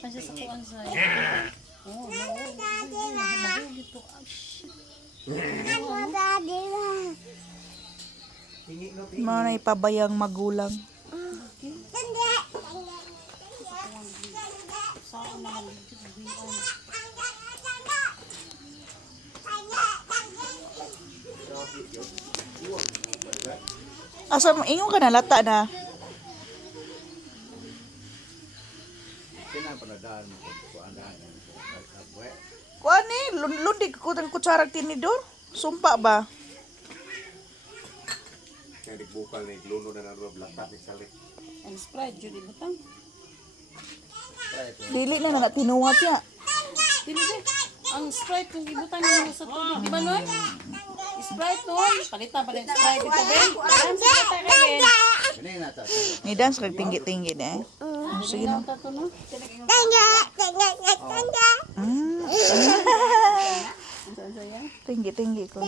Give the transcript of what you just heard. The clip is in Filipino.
pa siya sa kuan sa. Oh, mahugit to. Mga na ipabayang magulang. Saan na Asa mo ingon ka na lata na? Kuan ni lundig ko tang kutsarag tinidor. Sumpa ba? Kaya bukal na igluno na narob lakat ni Salik. ang Sprite jud ibutang. Dili na na tinuwat ya. Dili de. Ang Sprite kung ibutang mo sa tubig, di ba noy? Sprite noy, palitan pa din Sprite dito Ben. Dan sa kita kay Ben. Ni dance kag tinggi-tinggi na eh. Sige na. Tato no. Mm. Saan saya? Tinggi-tinggi ko.